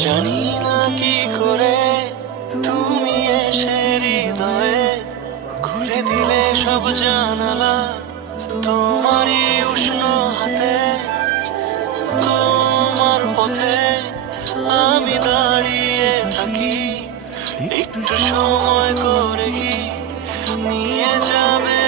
জানি না কি করে তুমি এসে হৃদয়ে খুলে দিলে সব জানালা, তোমারই উষ্ণ হাতে। তোমার পথে আমি দাঁড়িয়ে থাকি, একটু সময় করে কি নিয়ে যাবে